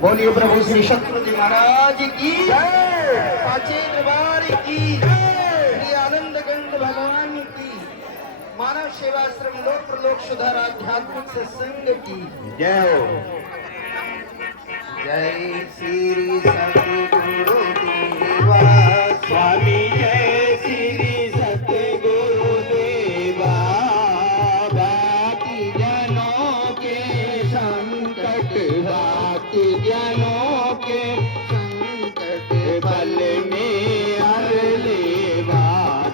बोलिए प्रभु श्री शत्रुजी महाराज की पांचे दरबार की श्री आनंद गंध भगवान की मानव सेवाश्रम लोक प्रलोक सुधार आध्यात्मिक सत्संग की जय हो। जय श्री सतगुरु देवा स्वामी जय श्री सतगुरु देवा बाकी जनों के संकट बाकी जनों के संकट बल में हर लेवा।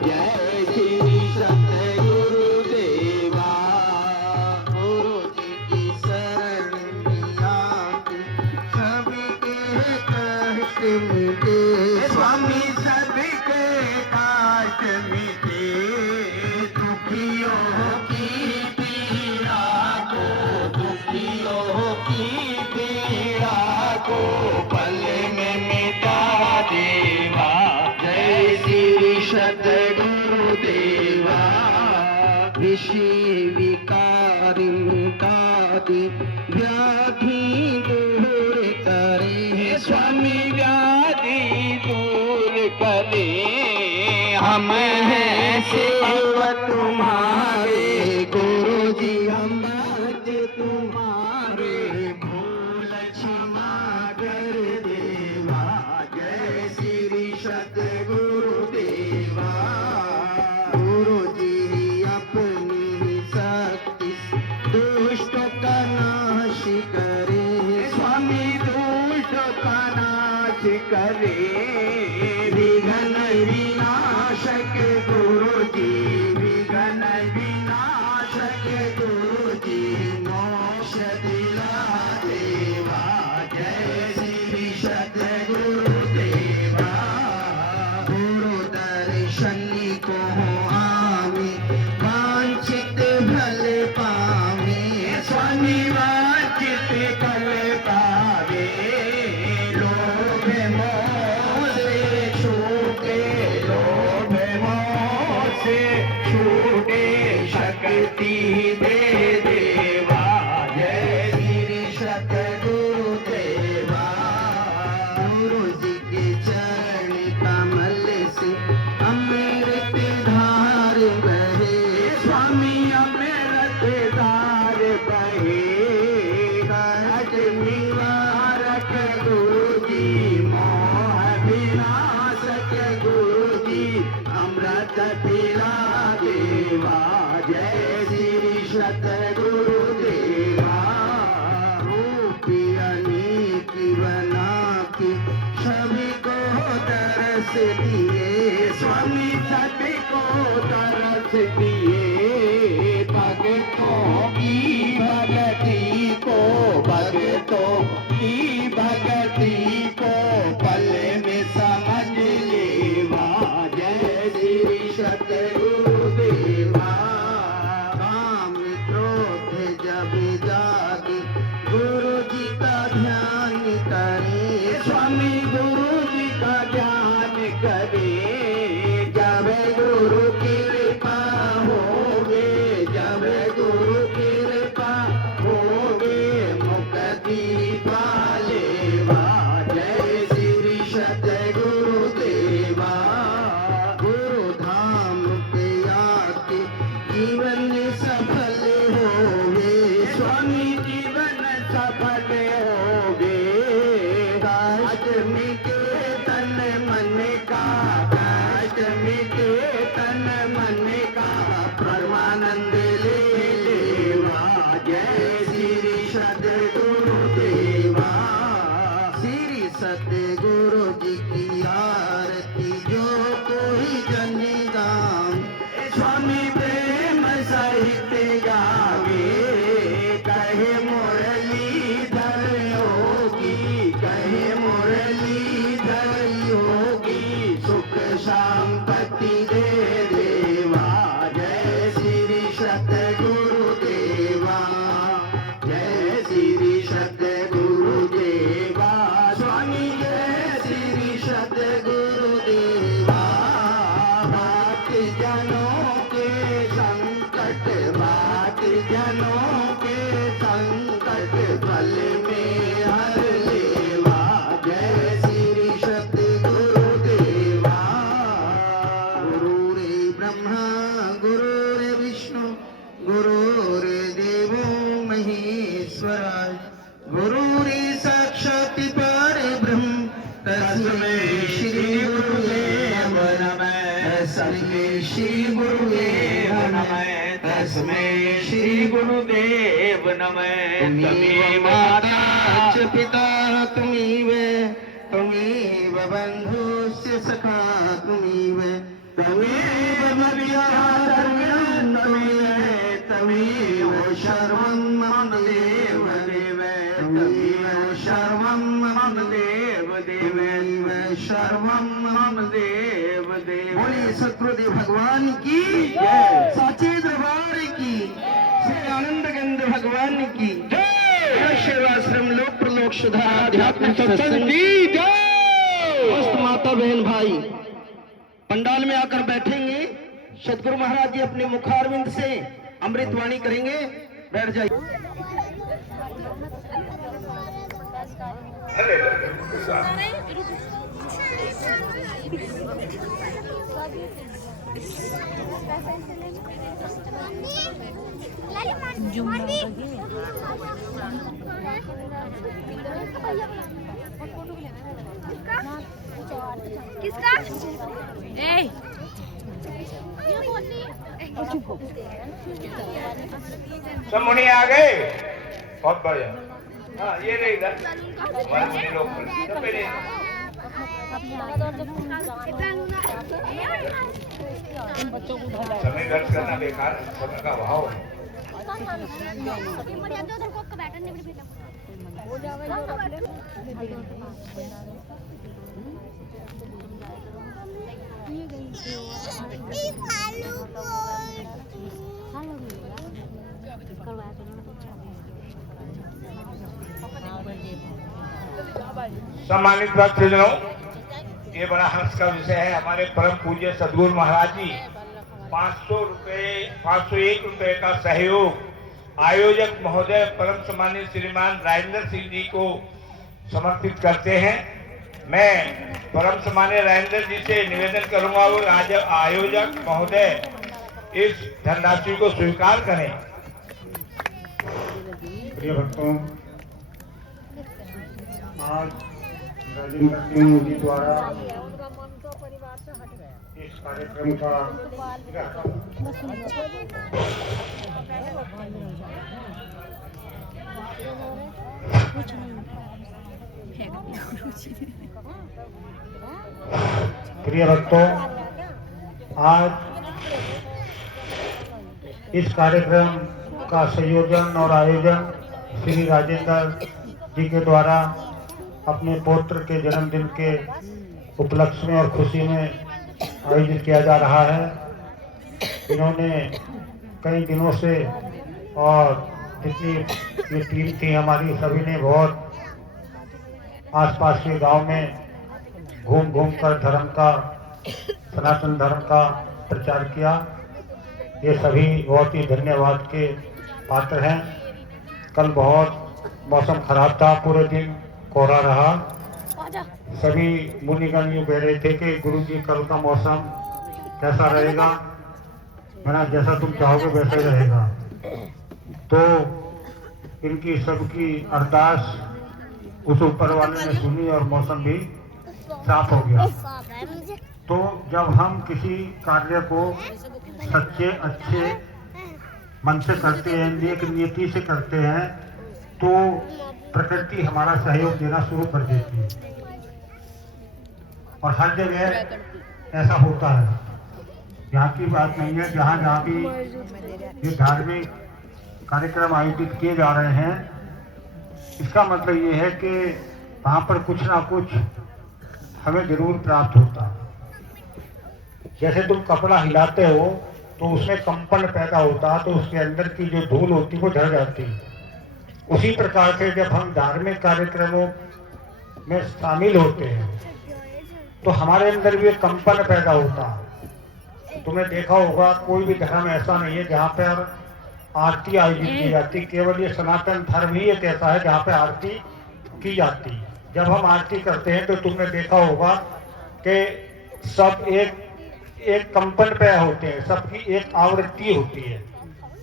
जय श्री सतगुरु देवा गुरु जी की शरण में आके सबके कष्ट मिटे स्वामी सबके कष्ट मिटे दुखियों की पीड़ा को दुखियों की पीड़ा को पल में मिटा देवा। जय श्री सतगुरु देवा ऋषि विकार मिटाते व्याधि दूर करे स्वामी व्याधि दूर करे हम हैं सेवक तुम्हारे गुरु जी हम भक्त तुम्हारे भूल क्षमा कर देवा। जय श्री सतगुरु देवा गुरु जी अपनी शक्ति दुष्ट का नाश करे स्वामी दुष्ट का नाश करे विघ्न विनाशक गुरु जी विघ्न विनाशक गुरु जी मोक्ष दिला देवा। जय श्री सतगुरु देवा गुरु दर्शन को आवे वांछित फल पावे स्वामी वांछित फल पावे लोभ मोह से छूटे लोभ मोह से छूटे शक्ति दे देवा। जय श्री सतगुरु देवा गुरु जी के चरण कमल से अमृत धार बहे स्वामी अमृत धार बहे कष्ट निवारक गुरु जी मोह विनाशक गुरु जी अमृत पिला देवा। जय श्री सतगुरु देवा रूपी अनेक बना के सभी को तरस दिए स्वामी सभी को तरस दिए भक्तों की भक्ति को भक्तों की भक्ति को पल में समझ लेवा। जय श्री सतगुरु देवा काम क्रोध जब जागे गुरु जी का ध्यान करे स्वामी गुरु जी का ध्यान करे जब गुरु कृपा होगे जब गुरु कृपा होगे मुक्ति पालेवा। जय श्री सतगुरु देवा गुरु धाम पे आके जीवन सफल होगे स्वामी जीवन सफल होगे कष्ट मिटे तन मन का कष्ट मिटे तन मन का परमानंद ले लेवा। जय श्री सतगुरु देवा श्री सतगुरु जी की आरती जो कोई जन गाम स्वामी प्रेम सहित गावे कहे मुरलीधर योगी कहे मुरलीधर योगी सुख संपत्ति दे देवा। जय श्री सतगुरु देवा जय श्री सतगुरु देवा स्वामी जय श्री सतगुरु गुरुरी साक्षात् परब्रह्म तस्मै श्री गुरुदेव नमः तस्मै श्री गुरुदेव नमः तस्मै श्री गुरुदेव नमः त्वमेव माता च पिता त्वमेव बन्धुश्च सखा त्वमेव त्वमेव सर्वं मम देव देव त्वमेव सर्वं मम देव देव सर्वं मम देव देव। बोलिए सतगुरुदेव भगवान की जय, साचे दरबार की, श्री आनंद गंध भगवान की जय, सेवाश्रम लोक प्रलोक सुधार आध्यात्मिक सत्संग की जय। माता बहन भाई पंडाल में आकर बैठेंगे। सतगुरु महाराज जी अपने मुखारविंद से अमृतवाणी करेंगे। बैठ जाइए। किसका? सब मुनि आ गए, बहुत बढ़िया। हाँ ये रहे इधर हमारे मुनि लोग सब पहले समय खर्च करना बेकार, समय का भाव है। सम्मानित भक्तजनों, ये बड़ा हर्ष का विषय है। हमारे परम पूज्य सदगुरु महाराज जी 501 रुपए का सहयोग आयोजक महोदय परम सम्मानित श्रीमान राजेंद्र सिंह जी को समर्पित करते हैं। मैं परम सम्मानित राजेंद्र जी से निवेदन करूंगा वो आयोजक महोदय इस धनराशि को स्वीकार करें। प्रिय भक्तों, आज राजेंद्र सिंह जी द्वारा इस कार्यक्रम का प्रिय भक्तों, आज इस कार्यक्रम का संयोजन और आयोजन श्री राजेंद्र जी के द्वारा अपने पौत्र के जन्मदिन के उपलक्ष्य में और खुशी में आयोजित किया जा रहा है। इन्होंने कई दिनों से और जितनी ये टीम थी हमारी, सभी ने बहुत आसपास के गांव में घूम कर धर्म का, सनातन धर्म का प्रचार किया। ये सभी बहुत ही धन्यवाद के पात्र हैं। कल बहुत मौसम खराब था, पूरे दिन कोहरा रहा। सभी मुनिगण यूँ कह रहे थे कि गुरुजी कल का मौसम कैसा रहेगा। मैंने जैसा तुम चाहोगे वैसा ही रहेगा। तो इनकी सबकी अरदास उस ऊपर वाले ने सुनी और मौसम भी साफ हो गया। तो जब हम किसी कार्य को सच्चे अच्छे मन से करते हैं, नेक नियति से करते हैं, तो प्रकृति हमारा सहयोग देना शुरू कर देती है। और हर जगह ऐसा होता है, यहाँ की बात नहीं है। जहाँ जहाँ भी ये धार्मिक कार्यक्रम आयोजित किए जा रहे हैं, इसका मतलब ये है कि वहाँ पर कुछ ना कुछ हमें जरूर प्राप्त होता है। जैसे तुम कपड़ा हिलाते हो तो उसमें कंपन पैदा होता है, तो उसके अंदर की जो धूल होती है वो झड़ जाती है। उसी प्रकार से जब हम धार्मिक कार्यक्रमों में शामिल होते हैं तो हमारे अंदर भी एक कंपन पैदा होता है। तुमने देखा होगा, कोई भी धर्म ऐसा नहीं है जहाँ पर आरती आयोजित की जाती। केवल ये सनातन धर्म ही एक ऐसा है जहाँ पे आरती की जाती है। जब हम आरती करते हैं तो तुमने देखा होगा कि सब एक कंपन पे होते हैं, सबकी एक आवृत्ति होती है।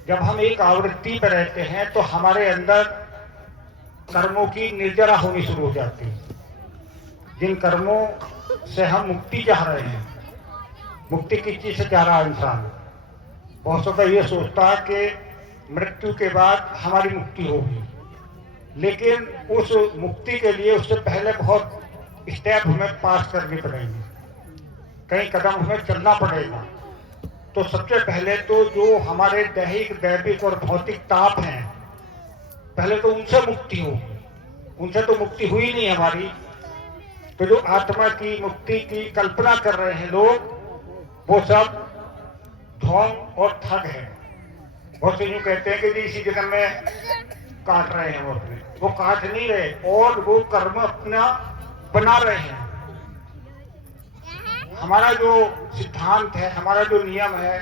जब हम एक आवृत्ति पर रहते हैं तो हमारे अंदर कर्मों की निर्जरा होनी शुरू हो जाती है। जिन कर्मों से हम मुक्ति चाह रहे हैं, मुक्ति किस चीज से चाह रहा है इंसान? बहुत समय ये सोचता है कि मृत्यु के बाद हमारी मुक्ति होगी, लेकिन उस मुक्ति के लिए उससे पहले बहुत स्टेप हमें पास करने पड़ेंगे, कई कदम हमें चलना पड़ेगा। तो सबसे पहले तो जो हमारे दैहिक, दैविक और भौतिक ताप हैं, पहले तो उनसे मुक्ति होगी। उनसे तो मुक्ति हुई नहीं हमारी। तो जो आत्मा की मुक्ति की कल्पना कर रहे हैं लोग, वो सब ढोंग और ठग है। बहुत से यूं कहते हैं कि जी इसी जन्म में काट रहे हैं, वो काट नहीं रहे और वो कर्म अपना बना रहे हैं। हमारा जो सिद्धांत है, हमारा जो नियम है,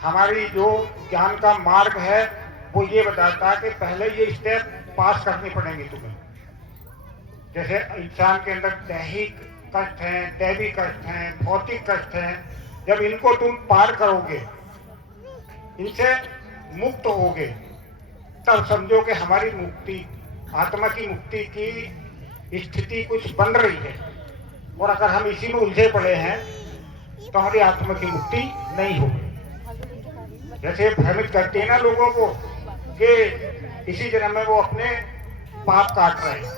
हमारी जो ज्ञान का मार्ग है, वो ये बताता है कि पहले ये स्टेप पास करने पड़ेंगे तुम्हें। जैसे इंसान के अंदर दैहिक कष्ट हैं, दैवी कष्ट हैं, भौतिक कष्ट हैं, जब इनको तुम पार करोगे, इनसे मुक्त होगे, तब समझो कि हमारी मुक्ति, आत्मा की मुक्ति की स्थिति कुछ बन रही है। और अगर हम इसी में उलझे पड़े हैं तो हमारी आत्मा की मुक्ति नहीं होगी। जैसे भ्रमित करते हैं ना लोगों को कि इसी जन्म में वो अपने पाप काट रहे हैं,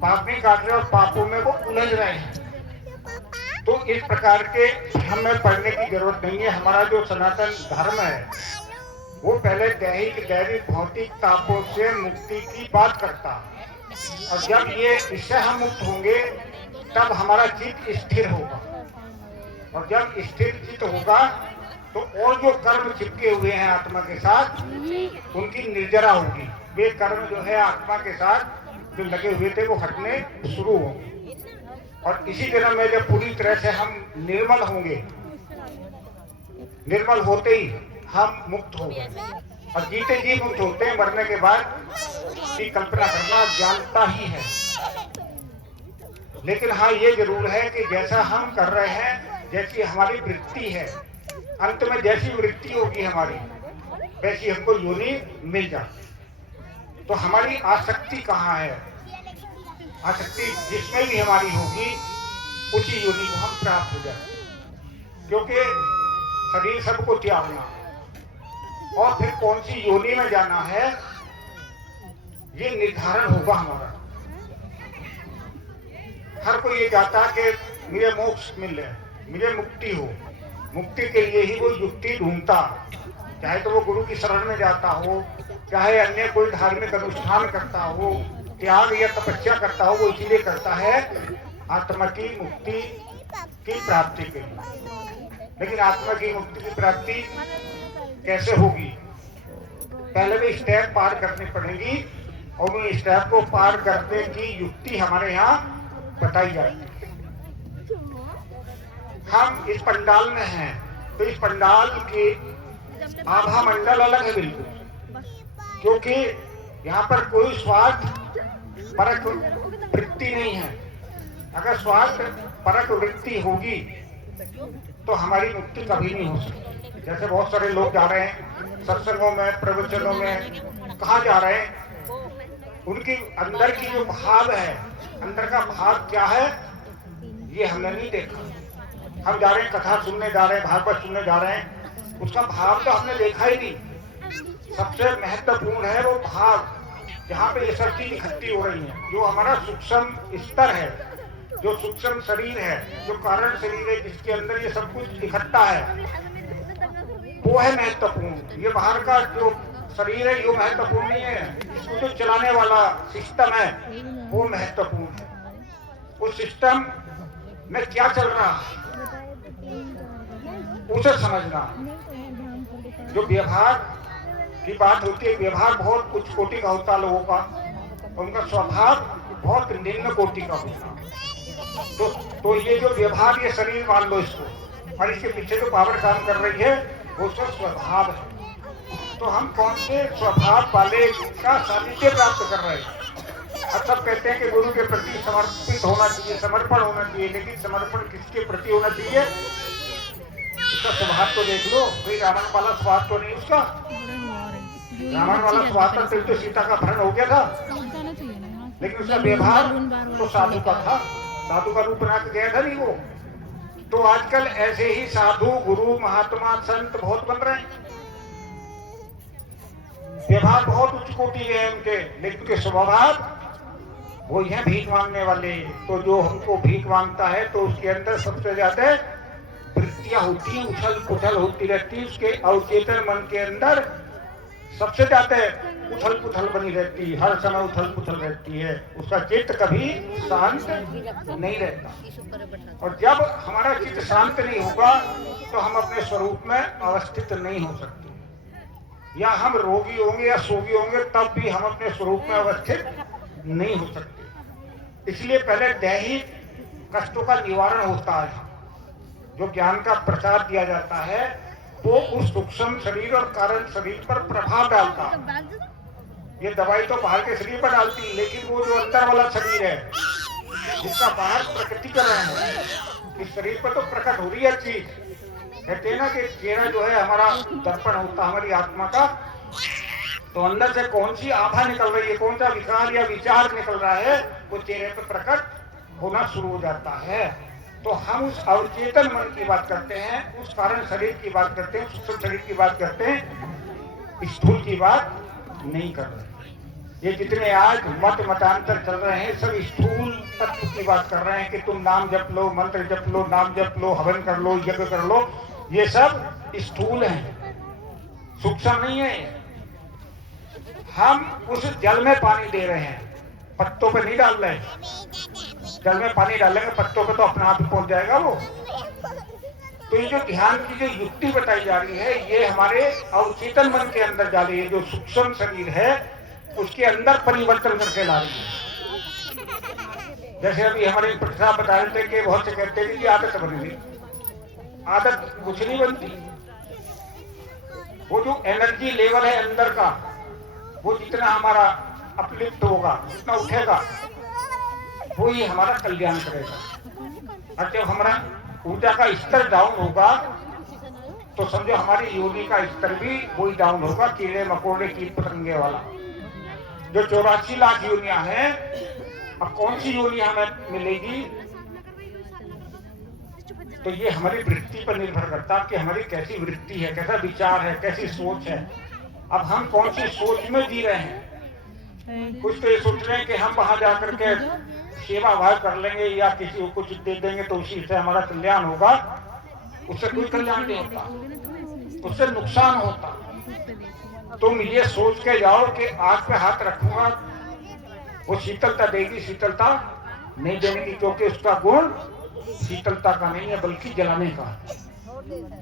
पाप नहीं काट रहे और पापों में वो उलझ रहे हैं। तो इस प्रकार के हमें पढ़ने की जरूरत नहीं है। हमारा जो सनातन धर्म है वो पहले दैहिक, दैविक, भौतिक तापों से मुक्ति की बात करता है। और जब ये इससे हम मुक्त होंगे तब हमारा चित्त स्थिर होगा, और जब स्थिर चित्त होगा तो और जो कर्म चिपके हुए हैं आत्मा के साथ, उनकी निर्जरा होगी। वे कर्म जो है आत्मा के साथ जो लगे हुए थे वो हटने शुरू होंगे। और इसी जन्म में जब पूरी तरह से हम निर्मल होंगे, निर्मल होते ही हम मुक्त होंगे। और जीते जी मुक्त होते हैं, मरने के बाद की कल्पना करना जानता ही है। लेकिन हाँ, ये जरूर है कि जैसा हम कर रहे हैं, जैसी हमारी वृत्ति है, अंत में जैसी वृत्ति होगी हमारी, वैसी हमको योनि मिल जाए। तो हमारी आसक्ति कहाँ है? आसक्ति जिसमें भी हमारी होगी, उसी योनि को हम प्राप्त हो जाए। क्योंकि शरीर सबको त्यागना और फिर कौन सी योनि में जाना है, ये निर्धारण होगा हमारा। हर कोई ये चाहता है कि मुझे मोक्ष मिल जाए, मुझे मुक्ति हो। मुक्ति के लिए ही वो युक्ति ढूंढता, चाहे तो वो गुरु की शरण में जाता हो, चाहे अन्य कोई धार्मिक अनुष्ठान करता हो, त्याग या तपस्या करता हो, वो इसीलिए करता है आत्मा की मुक्ति की प्राप्ति के लिए। लेकिन आत्मा की मुक्ति की प्राप्ति कैसे होगी? पहले भी स्टेप पार करनी पड़ेगी, और उन स्टेप को पार करने की युक्ति हमारे यहाँ बताई जाती है। हम इस पंडाल में हैं, तो इस पंडाल के आभा मंडल अलग है बिल्कुल, क्योंकि यहाँ पर कोई स्वार्थ परक वृत्ति नहीं है। अगर स्वार्थ परक वृत्ति होगी तो हमारी मुक्ति कभी नहीं हो सकती। जैसे बहुत सारे लोग जा रहे हैं सत्संगों में, प्रवचनों में, कहाँ जा रहे हैं? उनकी अंदर की जो भाव है, अंदर का भाव क्या है, ये हमने नहीं देखा। हम जा रहे हैं कथा सुनने जा रहे हैं, भागवत सुनने जा रहे हैं, उसका भाव तो हमने देखा ही नहीं। सबसे महत्वपूर्ण है वो भाव, जहाँ पे ये सब चीज इकट्ठी हो रही है। जो हमारा सूक्ष्म स्तर है, जो सूक्ष्म शरीर है, जो कारण शरीर है, जिसके अंदर ये सब कुछ इकट्ठा है, वो है महत्वपूर्ण। ये बाहर का जो शरीर है, ये महत्वपूर्ण नहीं है। इसको जो चलाने वाला सिस्टम है, वो महत्वपूर्ण है। उस सिस्टम में क्या चल रहा है, उसे समझना। जो व्यवहार की बात होती है, व्यवहार बहुत उच्च कोटि का होता है लोगों का, उनका स्वभाव बहुत निम्न कोटि का होता है। तो ये जो व्यवहार, ये शरीर मान लो इसको, और इसके पीछे जो पावर काम कर रही है, वो उसका स्वभाव है। तो हम कौन से स्वभाव वाले का सानिध्य प्राप्त कर रहे हैं? अब सब कहते हैं कि गुरु के प्रति समर्पित होना चाहिए, समर्पण होना चाहिए, लेकिन समर्पण किसके प्रति होना चाहिए? उसका स्वभाव तो देख लो भाई। रावण वाला स्वभाव तो नहीं उसका। रावण वाला स्वभाव था, तो सीता का अपहरण हो गया था। लेकिन उसका व्यवहार तो साधु का था, साधु का रूप बना के गया था नहीं वो। तो आजकल ऐसे ही साधु गुरु महात्मा संत बहुत बन रहे हैं, व्यवहार बहुत उच्च कोटि के हैं उनके, लेकिन उनके स्वभाव वो है भीख मांगने वाले। तो जो हमको भीख मांगता है तो उसके अंदर सबसे ज्यादा वृत्तियां होती हैं, उछल पुछल होती रहती है, उसके अवचेतन मन के अंदर सबसे ज्यादा उथल पुथल बनी रहती है, हर समय उथल पुथल रहती है, उसका चित्त कभी शांत नहीं रहता। और जब हमारा चित्त शांत नहीं होगा तो हम अपने स्वरूप में अवस्थित नहीं हो सकते, या हम रोगी होंगे या सोगी होंगे तब भी हम अपने स्वरूप में अवस्थित नहीं हो सकते। इसलिए पहले दैहिक कष्टों का निवारण होता है, जो ज्ञान का प्रसाद दिया जाता है वो उस सूक्ष्म शरीर और कारण शरीर पर प्रभाव डालता है। ये दवाई तो बाहर के शरीर पर डालती है, लेकिन वो जो अंदर वाला शरीर है जिसका बाहर प्रकटीकरण है, इस शरीर पर तो प्रकट हो रही है चीज। कहते हैं ना कि चेहरा जो है हमारा दर्पण होता है हमारी आत्मा का, तो अंदर से कौन सी आभा निकल रही है, कौन सा विकार या विचार निकल रहा है, वो चेहरे पर प्रकट होना शुरू हो जाता है। तो हम उस अवचेतन मन की बात करते हैं, उस कारण शरीर की बात करते हैं, सूक्ष्म शरीर की बात करते हैं, स्थूल की बात नहीं कर रहे। ये जितने आज मतांतर चल रहे हैं सब स्थूल तत्व की बात कर रहे हैं कि तुम नाम जप लो, मंत्र जप लो, नाम जप लो, हवन कर लो, यज्ञ कर लो, ये सब स्थूल हैं, सूक्ष्म नहीं है। हम उस जल में पानी दे रहे हैं, पत्तों पे नहीं डाल रहे। जल में पानी डालेंगे पत्तों पे तो अपने आप ही पहुंच जाएगा वो। तो ये जो ध्यान की जो युक्ति बताई जा रही है ये हमारे अवचेतन मन के अंदर जा रही है, जो सूक्ष्म शरीर है उसके अंदर परिवर्तन करके ला रही है। जैसे अभी हमारे साहब बता रहे थे कि बहुत से कहते हैं कि आदत बन गई, आदत कुछ नहीं बनती। वो जो एनर्जी लेवल है अंदर का, वो जितना हमारा अपलिफ्ट होगा, जितना उठेगा, वो ही हमारा कल्याण करेगा। और जब हमारा ऊर्जा का स्तर डाउन होगा तो समझो हमारी योनि का स्तर भी वही डाउन होगा, कीड़े मकोड़े कीट पतंगे वाला। जो 84 लाख योनियां हैं, अब कौन सी योनि हमें मिलेगी? तो ये हमारी वृत्ति पर निर्भर करता है कि हमारी कैसी वृत्ति है, कैसा विचार है, कैसी सोच है। अब हम कौन सी सोच में जी रहे हैं? कुछ तो ये सोच रहे हैं कि हम वहां जाकर के सेवा भाव कर लेंगे या किसी को कुछ दे देंगे तो उसी से हमारा कल्याण होगा। उससे कोई कल्याण नहीं होता, उससे नुकसान होता। तुम ये सोच के जाओ कि आग पे हाथ रखूंगा वो शीतलता देगी, शीतलता नहीं देने की, क्योंकि उसका गुण शीतलता का नहीं है बल्कि जलाने का।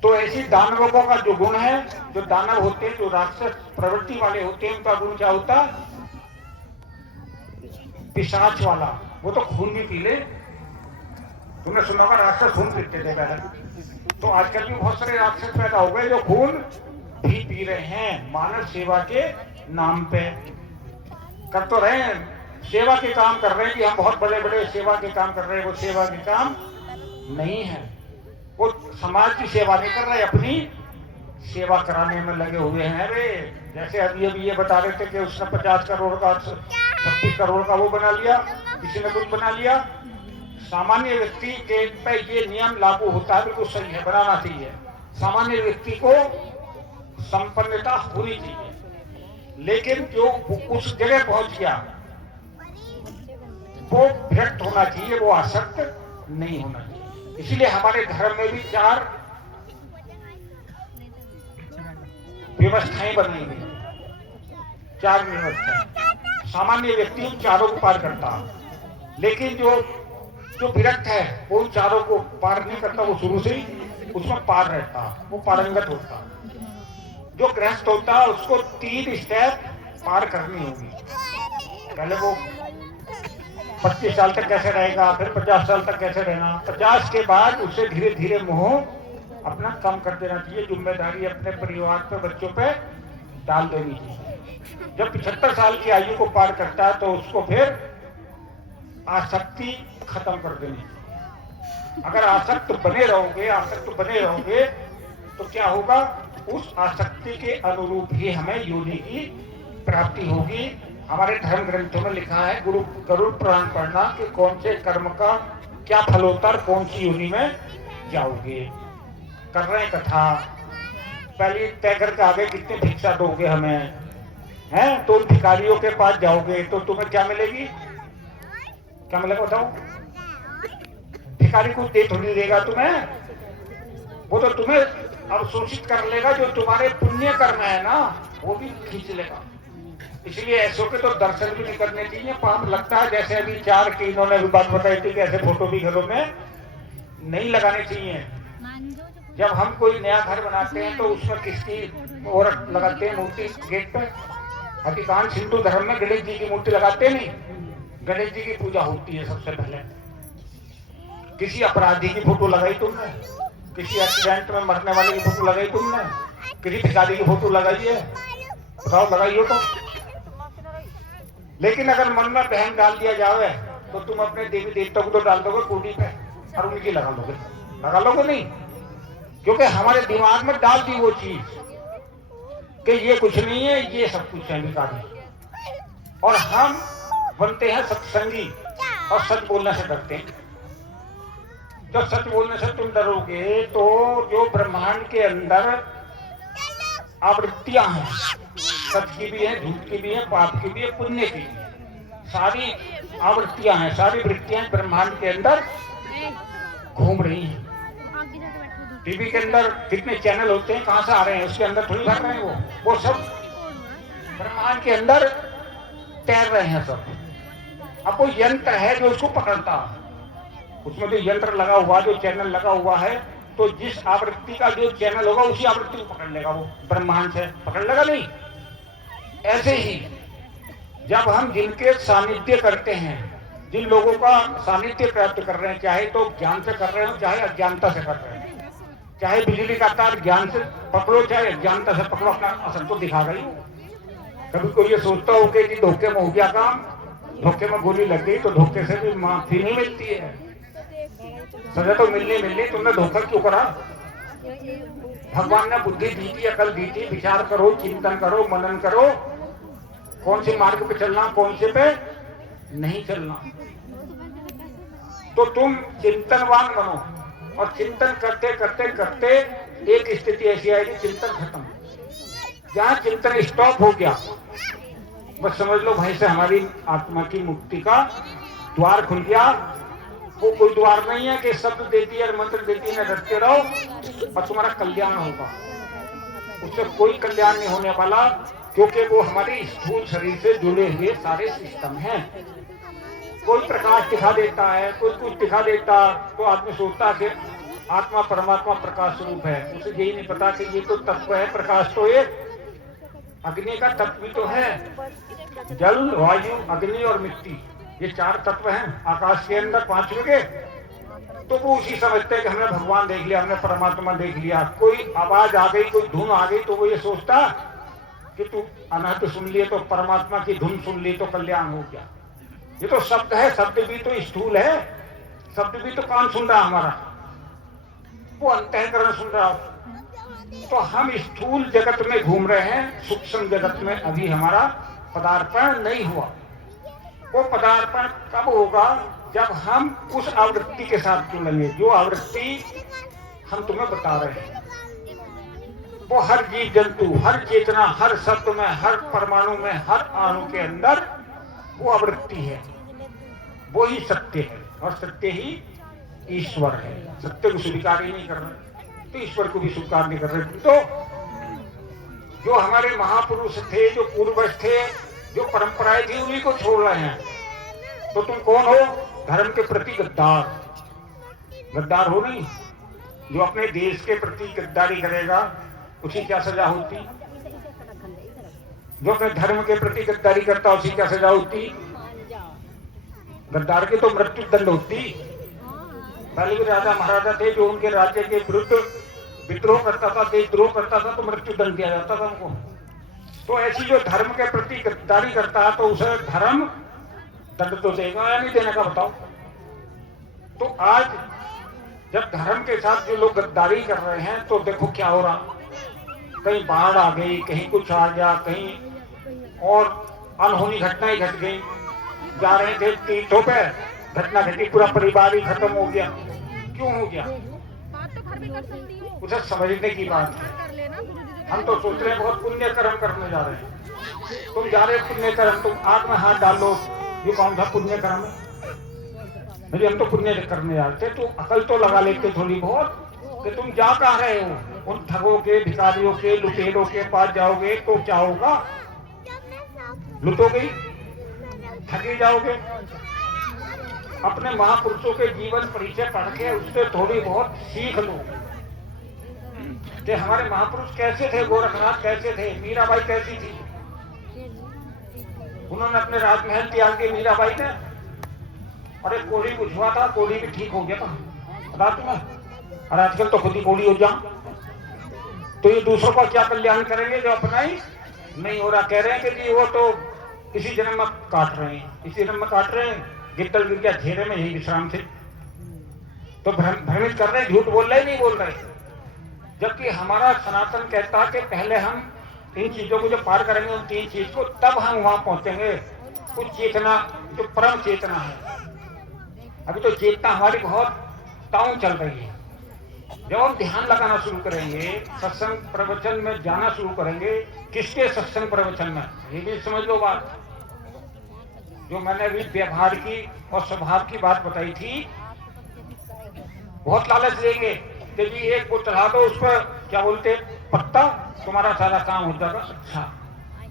तो ऐसी दानवों का जो गुण है, जो दानव होते हैं, जो राक्षस प्रवृत्ति वाले होते हैं, उनका गुण क्या होता? पिशाच वाला। वो तो खून भी पी ले। तुमने सुना होगा राक्षस खून पीते थे पहले, तो आजकल भी बहुत सारे राक्षस पैदा हो गए जो खून भी पी रहे हैं मानव सेवा के नाम पे। कर तो रहे हैं, सेवा के काम कर रहे हैं कि हम बहुत बड़े बड़े सेवा के काम कर रहे हैं, वो सेवा के काम नहीं है। वो समाज की सेवा नहीं कर रहे, अपनी सेवा कराने में लगे हुए हैं। वे जैसे अभी ये बता रहे थे कि उसने 50 करोड़ का 36 करोड़ का वो बना लिया, किसी ने कुछ बना लिया। सामान्य व्यक्ति के पे ये नियम लागू होता है, बिल्कुल सही है, बनाना चाहिए। सामान्य व्यक्ति को संपन्नता होनी चाहिए, लेकिन जो उस जगह पहुंच गया वो विरक्त होना चाहिए, वो आसक्त नहीं होना चाहिए। इसलिए हमारे धर्म में भी 4 व्यवस्थाएं बनी हुई, 4 व्यवस्थाएं। सामान्य व्यक्ति उन चारों को पार करता, लेकिन जो विरक्त है वो उन चारों को पार नहीं करता, वो शुरू से ही उसमें पार रहता, वो पारंगत होता। जो गृहस्थ होता है उसको 3 स्टेप पार करनी होगी। पहले वो 25 साल तक कैसे रहेगा, फिर 50 साल तक कैसे रहना, 50 के बाद उसे धीरे धीरे मोह अपना कम कर देना चाहिए, जिम्मेदारी अपने परिवार पे, बच्चों पे डाल देनी चाहिए। जब 75 साल की आयु को पार करता है तो उसको फिर आसक्ति खत्म कर देनी चाहिए। अगर आसक्त बने रहोगे तो क्या होगा? उस आसक्ति के अनुरूप ही हमें योनि की प्राप्ति होगी। हमारे धर्म ग्रंथों में लिखा है गरुड़ पुराण पढ़ना कि कौन से कर्म का क्या फल होता है, कौन सी योनि में जाओगे। कर रहे हैं कथा, पहले तय करके आगे कितनी भिक्षा दोगे हमें, हैं? तो उन भिखारियों के पास जाओगे तो तुम्हें क्या मिलेगी, क्या मिलेगा बताओ? भिखारी कुछ दे थोड़ी देगा तुम्हें, वो तो तुम्हें अवशोषित कर लेगा, जो तुम्हारे पुण्य कर्म है ना वो भी खींच लेगा। इसलिए ऐसों के तो दर्शन भी नहीं करने चाहिए, पाप लगता है। जैसे अभी 4 की इन्होंने भी बात बताई थी कि ऐसे फोटो भी घरों में नहीं लगाने चाहिए। जब हम कोई नया घर बनाते हैं तो उसमें किसकी औरत लगाते हैं मूर्ति गेट पे? अधिकांश हिंदू धर्म में गणेश जी की मूर्ति लगाते नहीं। गणेश जी की पूजा होती है सबसे पहले। किसी अपराधी की फोटो लगाई तुमने, किसी एक्सीडेंट में मरने वाले की फोटो लगाई तुमने, किसी भिखारी की फोटो लगाई है? बताओ, लगाई हो तो? लेकिन अगर मन में बहन डाल दिया जाए तो तुम अपने देवी देवताओं को तो डाल दोगे कूड़ी पे और उनकी लगा लोगे नहीं, क्योंकि हमारे दिमाग में डाल दी वो चीज कि ये कुछ नहीं है, ये सब कुछ है भिखारी। और हम बनते हैं सत्संगी और सच बोलने से डरते हैं। जब सच बोलने से तुम डरोगे तो जो ब्रह्मांड के अंदर आवृत्तियां हैं, सच की भी है, झूठ की भी है, पाप की भी है, पुण्य की भी है, सारी आवृत्तियां हैं, सारी वृत्तियां ब्रह्मांड के अंदर घूम रही हैं। टीवी के अंदर कितने चैनल होते हैं, कहां से आ रहे हैं? उसके अंदर थोड़ी भर रहे हैं वो सब ब्रह्मांड के अंदर तैर रहे हैं सब। अब वो यंत्र है जो उसको पकड़ता है, उसमें जो यंत्र लगा हुआ, जो चैनल लगा हुआ है, तो जिस आवृत्ति का जो चैनल होगा उसी आवृत्ति को पकड़ लेगा, वो ब्रह्मांड से पकड़ लेगा नहीं। ऐसे ही जब हम जिनके सानिध्य करते हैं, जिन लोगों का सानिध्य प्राप्त कर रहे हैं, चाहे तो ज्ञान से कर रहे हो चाहे अज्ञानता से कर रहे हैं, चाहे बिजली का तार ज्ञान से पकड़ो चाहे अज्ञानता से पकड़ो, अपना असर तो दिखा गई। कभी कोई ये सोचता हो कि धोखे में हो गया काम, धोखे में गोली लग गई तो धोखे से भी माफी नहीं मिलती है, सजा तो मिलनी। तुमने धोखा क्यों करा? भगवान ने बुद्धि दी थी, अकल दी थी, विचार करो, चिंतन करो, मनन करो, कौन से मार्ग पे चलना, कौन से पे नहीं चलना। तो तुम चिंतनवान बनो और चिंतन करते करते करते एक स्थिति ऐसी आएगी, चिंतन खत्म। जहां चिंतन स्टॉप हो गया बस समझ लो भाई से हमारी आत्मा की मुक्ति का द्वार खुल गया। वो कोई द्वार नहीं है कि शब्द देती है, मंत्र देती है, रटते रहो और तुम्हारा कल्याण होगा। उससे कोई कल्याण नहीं होने वाला, क्योंकि वो हमारे स्थूल शरीर से जुड़े हुए सारे सिस्टम हैं। कोई प्रकाश दिखा देता है, कोई कुछ दिखा देता, तो आदमी सोचता कि आत्मा परमात्मा प्रकाश स्वरूप है। उसे यही नहीं पता कि ये तो तत्व है, प्रकाश तो एक अग्नि का तत्व तो है। जल, वायु, अग्नि और मिट्टी, ये 4 तत्व हैं आकाश के अंदर, 5वें के। तो वो उसी समझते हैं कि हमने भगवान देख लिया, हमने परमात्मा देख लिया। कोई आवाज आ गई, कोई धुन आ गई, तो वो ये सोचता कि तू अनहद सुन लिए तो परमात्मा की धुन सुन ली तो कल्याण हो गया। ये तो शब्द है, शब्द भी तो स्थूल है, शब्द भी तो कान सुन रहा हमारा, वो अंतःकरण सुन रहा। तो हम स्थूल जगत में घूम रहे हैं, सूक्ष्म जगत में अभी हमारा पदार्पण नहीं हुआ। वो पदार्पण कब होगा? जब हम उस आवृत्ति के साथ जुड़ेंगे, जो आवृत्ति हम तुम्हें बता रहे हैं। वो हर जीव जंतु, हर चेतना, हर सत्व में, हर परमाणु में, हर अणु के अंदर वो आवृत्ति है, वो ही सत्य है और सत्य ही ईश्वर है। सत्य को स्वीकार ही नहीं कर रहे तो ईश्वर को भी स्वीकार नहीं कर रहे। तो जो हमारे महापुरुष थे, जो पूर्वज थे, जो परंपराएं थी, उन्हीं को छोड़ रहे हैं। तो तुम कौन हो? धर्म के प्रति गद्दार। गद्दार हो नहीं? जो अपने देश के प्रति गद्दारी करेगा उसी क्या सजा होती? जो अपने धर्म के प्रति गद्दारी करता उसी क्या सजा होती? गद्दार की तो मृत्यु दंड होती। पहले भी राजा महाराजा थे जो उनके राज्य के विरुद्ध विद्रोह करता था, देशद्रोह करता था, तो मृत्यु दंड दिया जाता था उनको। तो ऐसी जो धर्म के प्रति गद्दारी करता है तो उसे धर्म दंड तो देगा या नहीं देने का बताओ? तो आज जब धर्म के साथ जो लोग गद्दारी कर रहे हैं तो देखो क्या हो रहा। कहीं बाढ़ आ गई, कहीं कुछ आ गया, कहीं और अनहोनी घटनाएं घट गई। जा रहे थे तीर्थों पे, घटना घटी, पूरा परिवार ही खत्म हो गया। क्यों हो गया? उसे समझने की बात है। हम तो सोच रहे हैं बहुत पुण्य कर्म करने जा रहे हैं। तुम जा रहे हो पुण्य कर्म, तुम आग में हाथ डालो, ये कौन सा पुण्य कर्म है? नहीं, हम तो पुण्य करने जा रहे थे। तो अकल तो लगा लेते थोड़ी बहुत कि तुम जा कहाँ रहे हो। उन ठगों के, भिखारियों के, लुटेरों के पास जाओगे तो क्या होगा? लुटोगे, ठगे जाओगे। अपने महापुरुषों के जीवन परिचय पढ़ के उससे थोड़ी बहुत सीख लो कि हमारे महापुरुष कैसे थे, गोरखनाथ कैसे थे, मीराबाई कैसी थी। उन्होंने अपने राजमहल त्याग दिए मीराबाई ने, और एक कोढ़ी कुछ हुआ था, कोढ़ी भी ठीक हो गया था रात में। और आजकल तो खुद ही कोढ़ी हो जा, तो ये दूसरों का क्या कल्याण करेंगे जो अपना ही नहीं हो रहा। कह रहे हैं कि जी वो तो इसी जन्म में काट रहे हैं, इसी जन्म में काट रहे हैं। गिट्टल गिर गया घेरे में, यही विश्राम थे। तो भ्रमित कर रहे हैं, झूठ बोल रहे नहीं बोल रहे। जबकि हमारा सनातन कहता है कि पहले हम इन चीजों को जो पार करेंगे, उन 3 चीज को, तब हम वहां पहुंचेंगे। कुछ चेतना जो परम चेतना है, अभी तो चेतना हमारी बहुत डाउन चल रही है। जब हम ध्यान लगाना शुरू करेंगे, सत्संग प्रवचन में जाना शुरू करेंगे, किसके सत्संग प्रवचन में, ये भी समझ लो बात। जो मैंने अभी व्यवहार की और स्वभाव की बात बताई थी, बहुत लालच देंगे कि जी एक को चढ़ा दो, उस पर क्या बोलते पत्ता, तुम्हारा सारा काम हो जाएगा। अच्छा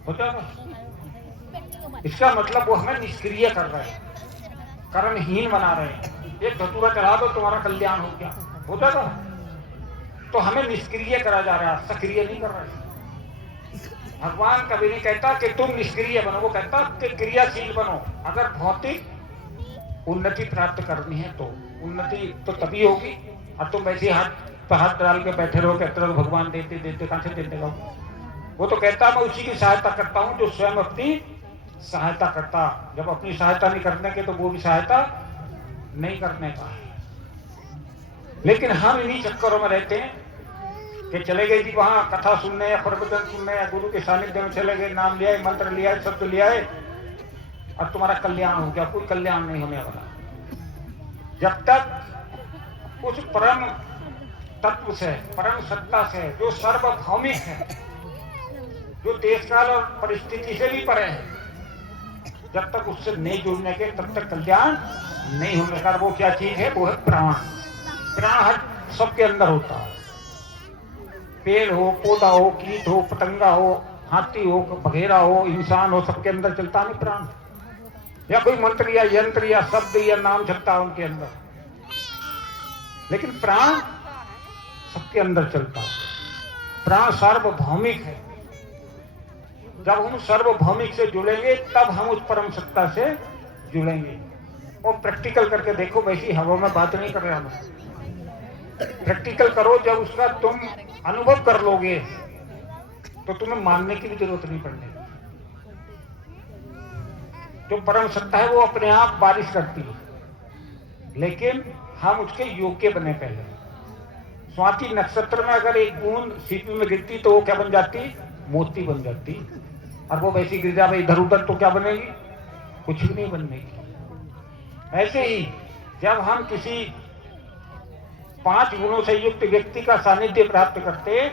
हो जाएगा, इसका मतलब वो हमें निष्क्रिय कर रहे हैं, कर्महीन बना रहे हैं। एक धतूरा चढ़ा दो, तुम्हारा कल्याण हो गया, हो जाएगा। तो हमें निष्क्रिय करा जा रहा है, सक्रिय नहीं कर रहे। भगवान कभी नहीं कहता कि तुम निष्क्रिय बनो, वो कहता कि क्रियाशील बनो। अगर भौतिक उन्नति प्राप्त करनी है तो उन्नति तो तभी होगी। और तुम वैसे हाथ पर हाथ डाल के बैठे रहो, कहते रहो भगवान देते देते, कहां से देते रहो। वो तो कहता मैं उसी की सहायता करता हूं जो स्वयं अपनी सहायता करता। जब अपनी सहायता नहीं करने के तो वो भी सहायता नहीं करने का है। लेकिन हम इन्हीं चक्करों में रहते हैं कि चले गए जी वहां कथा सुनने या प्रवचन सुनने या गुरु के सानिध्य में चले गए, नाम लिया, मंत्र लिया, शब्द लिया है, और तुम्हारा कल्याण हो गया। कोई कल्याण नहीं होने वाला जब तक उस परम तत्व से, परम सत्ता से, जो सर्वभौमिक है, जो देश काल और परिस्थिति से भी परे है, जब तक उससे नहीं जुड़ने के तब तक कल्याण नहीं होने का। वो क्या चीज है? वो है प्राण। प्राण हर सबके अंदर होता है। पेड़ हो, पौधा हो, कीट हो, पतंगा हो, हाथी हो, बघेरा हो, इंसान हो, सबके अंदर चलता नहीं प्राण। या कोई मंत्र या यंत्र या शब्द या नाम चलता है उनके अंदर, लेकिन प्राण सबके अंदर चलता है। प्राण सार्वभौमिक है। जब हम सार्वभौमिक से जुड़ेंगे तब हम उस परम सत्ता से जुड़ेंगे। और प्रैक्टिकल करके देखो, वैसी हवा में बात नहीं कर रहे हम। प्रैक्टिकल करो, जब उसका तुम अनुभव कर लोगे तो तुम्हें मानने की भी जरूरत नहीं पड़ेगी। जो परम सत्ता है वो अपने आप बारिश करती है, लेकिन हम उसके योग्य बने। पहले स्वाति नक्षत्र में अगर एक बूंद सीपी में गिरती तो वो क्या बन जाती? मोती बन जाती। और वो वैसी गिर जाए इधर उधर तो क्या बनेगी? कुछ भी नहीं बनेगी। ऐसे ही जब हम किसी 5 गुणों से युक्त व्यक्ति का सानिध्य प्राप्त करते,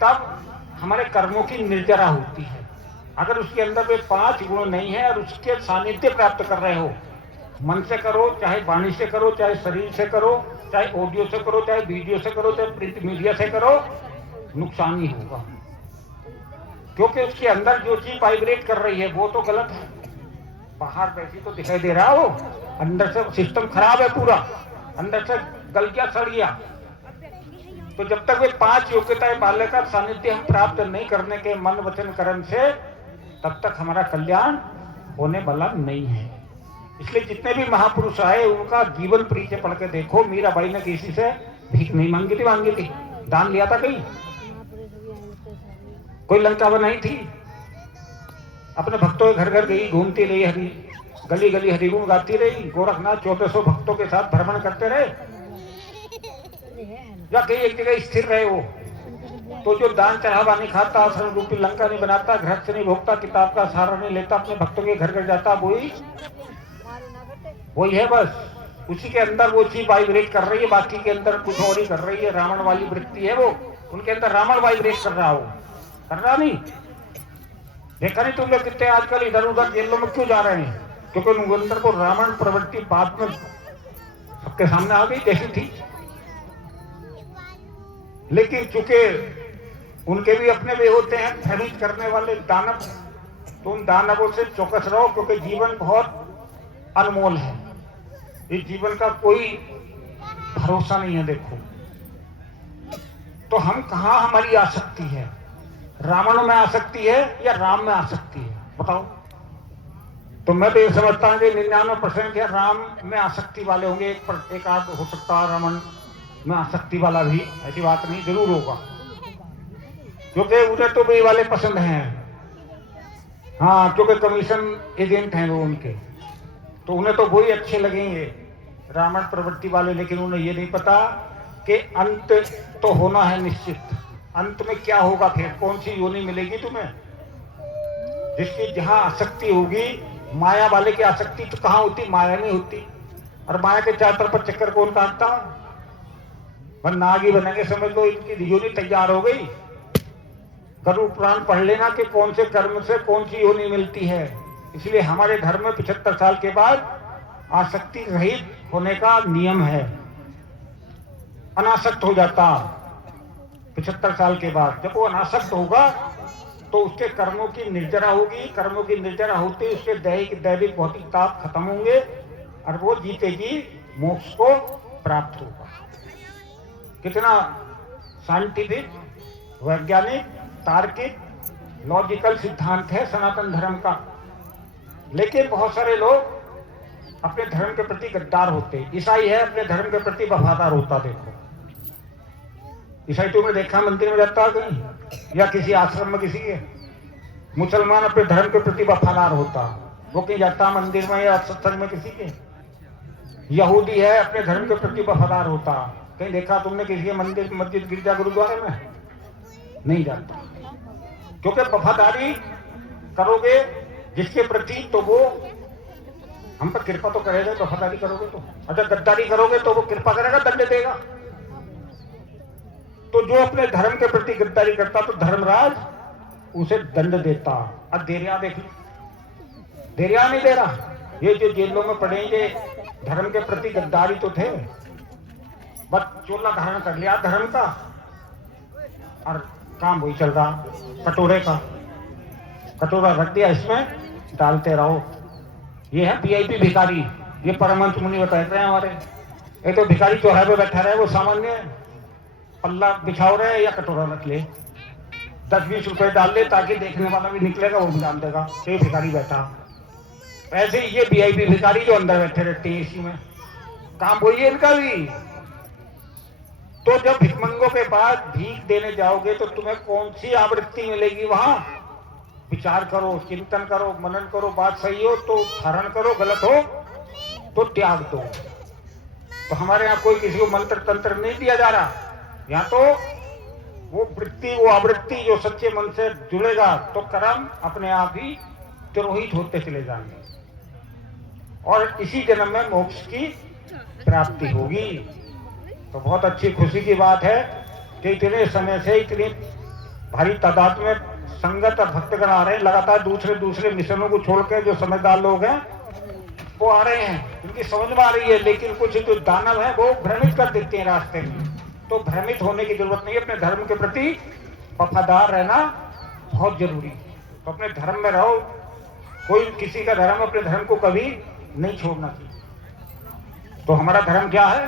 तब हमारे कर्मों की निर्जरा होती है। अगर उसके अंदर वे 5 गुण नहीं है और उसके सानिध्य प्राप्त कर रहे हो, मन से करो, चाहे वाणी से करो, चाहे शरीर से करो, चाहे ऑडियो से करो, चाहे वीडियो से करो, चाहे प्रिंट मीडिया से करो, नुकसान ही होगा। क्योंकि उसके अंदर जो चीज वाइब्रेट कर रही है वो तो गलत है। बाहर वैसी तो दिखाई दे रहा हो, अंदर से सिस्टम खराब है पूरा, अंदर से गल गया, सड़ गया। तो जब तक वे 5 योग्यताएं बालक का सानिध्य हम प्राप्त नहीं करने के मन वचन कर्म से, तब तक हमारा कल्याण होने वाला नहीं है। इसलिए जितने भी महापुरुष आए उनका जीवन परिचय पढ़ के देखो। मीराबाई ने किसी से भीख नहीं मांगी थी, दान लिया था कहीं? कोई लंका बनाई थी? अपने भक्तों के घर घर गई, घूमती रही, हरी गली गली हरिगुण गाती रही। गोरखनाथ 1400 भक्तों के साथ भ्रमण करते रहे, या कहीं एक जगह स्थिर रहे हो? तो जो दान चढ़ावा नहीं खाता, आश्रम रूपी लंका नहीं बनाता, घर से नहीं भोगता, किताब का सहारा नहीं लेता, अपने भक्तों के घर घर जाता, वही है बस। उसी के अंदर वो चीज वाइब्रेट कर रही है, बाकी के अंदर कुछ और ही कर रही है। रावण वाली वृत्ति है वो, उनके अंदर रावण वाइब्रेट कर रहा हो, कर रहा नहीं। देखा नहीं तुम लोग कितने आजकल इधर उधर जेलों में क्यों जा रहे हैं? क्योंकि उनके अंदर को रावण प्रवृत्ति बाद में सबके सामने आ गई, जैसी थी। लेकिन चूंकि उनके भी अपने वे होते हैं भ्रमित करने वाले दानव, तो उन दानवों से चौकस रहो, क्योंकि जीवन बहुत अनमोल है। इस जीवन का कोई भरोसा नहीं है। देखो तो हम कहाँ हमारी आसक्ति है? रावण में आसक्ति है या राम में आसक्ति है? बताओ। तो मैं तो ये समझता हूँ कि 99% क्या राम में आसक्ति वाले होंगे, एक आध हो सकता है रावण में आसक्ति वाला भी, ऐसी बात नहीं, जरूर होगा। क्योंकि उन्हें तो वे वाले पसंद हैं, हाँ, क्योंकि कमीशन एजेंट हैं वो उनके, तो उन्हें तो वही अच्छे लगेंगे रावण प्रवृत्ति वाले। लेकिन उन्हें ये नहीं पता कि अंत तो होना है निश्चित। अंत में क्या होगा, फिर कौन सी योनि मिलेगी तुम्हें? जिसकी जहां आसक्ति होगी, माया वाले की आसक्ति तो कहां होती? माया नहीं होती। और माया के चार तरफ चक्कर कौन काटता? वह नागी बनेंगे, समझ लो इनकी योनि तैयार हो गई। गरुड़ पुराण पढ़ लेना कि कौन से कर्म से कौन सी योनि मिलती है। इसलिए हमारे धर्म में 75 साल के बाद आसक्ति रहित होने का नियम है। अनासक्त हो जाता 75 साल के बाद। जब वो अनासक्त होगा तो उसके कर्मों की निर्जरा होगी। कर्मों की निर्जरा होते ही उसके दैविक भौतिक ताप खत्म होंगे और वो जीते जी मोक्ष को प्राप्त होगा। कितना साइंटिफिक, वैज्ञानिक, तार्किक, लॉजिकल सिद्धांत है सनातन धर्म का। लेकिन बहुत सारे लोग अपने धर्म के प्रति गद्दार होते। ईसाई है अपने धर्म के प्रति वफादार होता। देखो ईसाई तुमने देखा मंदिर में जाता कहीं, या किसी आश्रम में किसी के? मुसलमान अपने धर्म के प्रति वफादार होता, वो कहीं जाता मंदिर में या सत्संग में किसी के? यहूदी है अपने धर्म के प्रति वफादार होता, कहीं देखा तुमने किसी के मंदिर, मस्जिद, गिरजा, गुरुद्वारे में? नहीं जाता। क्योंकि वफादारी करोगे जिसके प्रति तो वो हम पर कृपा तो करेगा। वफादारी करोगे तो, अच्छा गद्दारी करोगे तो वो कृपा करेगा, दंड देगा। तो जो अपने धर्म के प्रति गद्दारी करता तो धर्मराज उसे दंड देता। अब देरिया देख लो, देरिया नहीं दे रहा। ये जो जेलों में पड़ेंगे धर्म के प्रति गद्दारी तो थे, बस चोला धारण कर लिया धर्म का और काम वही चल रहा। कटोरे का कटोरा रख दिया, इसमें डालते रहो। ये है वीआईपी भिखारी। ये परमहंस मुनि बताते हैं हमारे। एक तो भिखारी चौराहे पे बैठा रहे, वो सामान्य पल्ला बिछाओ रहे या कटोरा रख ले, 10-20 रुपए डाल ले ताकि देखने वाला भी निकलेगा, वो भी डाल देगा। ये भिखारी बैठा। ऐसे ही ये वीआईपी भिखारी जो अंदर बैठे रहते हैं इसी में, काम वही है इनका भी। तो जब भिखमंगों के बाद भीख देने जाओगे तो तुम्हें कौन सी आवृत्ति मिलेगी? वहां विचार करो, चिंतन करो, मनन करो। बात सही हो तो धारण करो, गलत हो तो त्याग दो। तो हमारे यहाँ कोई किसी को मंत्र तंत्र नहीं दिया जा रहा। यहाँ तो वो वृत्ति, वो आवृत्ति जो सच्चे मन से जुड़ेगा तो कर्म अपने आप ही तिरोहित होते चले जाएंगे और इसी जन्म में मोक्ष की प्राप्ति होगी। तो बहुत अच्छी खुशी की बात है कि इतने समय से इतनी भारी तादाद में संगत और भक्तगण आ रहे हैं। लगातार दूसरे मिशनों को छोड़ के जो समझदार लोग हैं वो आ रहे हैं, उनकी समझ में आ रही है। लेकिन कुछ जो दानव है वो भ्रमित कर देते हैं रास्ते में। तो भ्रमित होने की जरूरत नहीं है। अपने धर्म के प्रति वफादार रहना बहुत जरूरी है। तो अपने धर्म में रहो। कोई किसी का धर्म, अपने धर्म को कभी नहीं छोड़ना चाहिए। तो हमारा धर्म क्या है?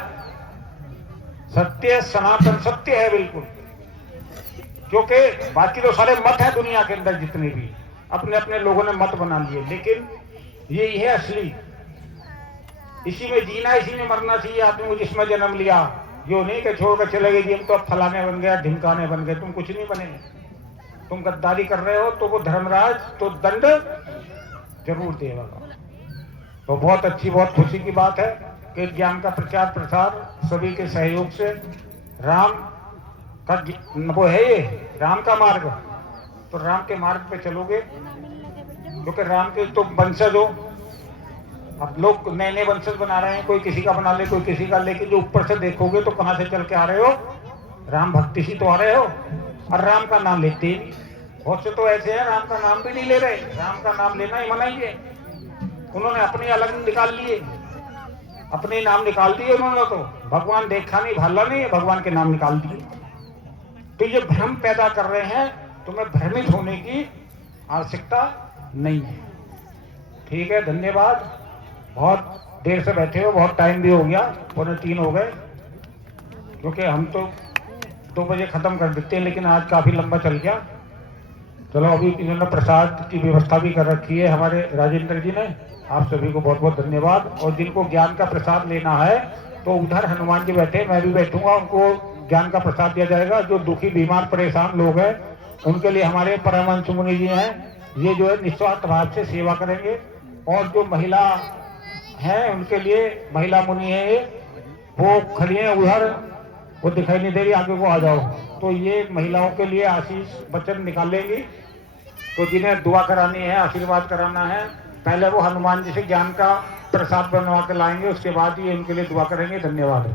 सत्य, सनातन सत्य है बिल्कुल। क्योंकि बाकी तो सारे मत है दुनिया के अंदर, जितने भी अपने अपने लोगों ने मत बना लिए, लेकिन यही है असली। इसी में जीना, इसी में मरना चाहिए आदमी को, जिसमें जन्म लिया। जो नहीं कि छोड़ कर चले गए जी हम तो अब फलाने बन गया, ढिमकाने बन गए। तुम कुछ नहीं बनेंगे। तुम गद्दारी कर रहे हो तो वो धर्मराज तो दंड जरूर देगा। तो बहुत अच्छी, बहुत खुशी की बात है कि ज्ञान का प्रचार प्रसार सभी के सहयोग से राम का वो है ये राम का मार्ग, तो राम के मार्ग पे चलोगे, क्योंकि राम के तो वंशज हो। अब लोग नए नए वंशज बना रहे हैं, कोई किसी का बना ले, कोई किसी का, लेकिन जो ऊपर से देखोगे तो कहाँ से चल के आ रहे हो, राम भक्ति से तो आ रहे हो, और राम का नाम लेते ही नहीं। बहुत से तो ऐसे हैं राम का नाम भी नहीं ले रहे, राम का नाम लेना ही मना ही है। उन्होंने अपने अलग निकाल लिए, अपने नाम निकाल दिए उन्होंने, तो भगवान देखा नहीं भाला नहीं, भगवान के नाम निकाल दिए। तो ये भ्रम पैदा कर रहे हैं, तुम्हें भ्रमित होने की आवश्यकता नहीं है। ठीक है, धन्यवाद। बहुत देर से बैठे हो, बहुत टाइम भी हो गया, 2:45 हो गए, क्योंकि हम तो 2 बजे खत्म कर देते हैं, लेकिन आज काफी लंबा चल गया। चलो, अभी इन्होंने प्रसाद की व्यवस्था भी कर रखी है हमारे राजेंद्र जी ने। आप सभी को बहुत बहुत धन्यवाद। और जिनको ज्ञान का प्रसाद लेना है तो उधर हनुमान जी बैठे, मैं भी बैठूंगा, उनको ज्ञान का प्रसाद दिया जाएगा। जो दुखी बीमार परेशान लोग हैं उनके लिए हमारे परमहंस मुनि जी हैं, ये जो है निस्वार्थ भाव से सेवा करेंगे। और जो महिला हैं उनके लिए महिला मुनि है ये, वो खड़ी है उधर, वो दिखाई नहीं दे रही, आगे को आ जाओ। तो ये महिलाओं के लिए आशीष वचन निकालेंगी, तो जिन्हें दुआ करानी है, आशीर्वाद कराना है, पहले वो हनुमान जी से ज्ञान का प्रसाद बनवा के लाएंगे, उसके बाद ये इनके लिए दुआ करेंगे। धन्यवाद।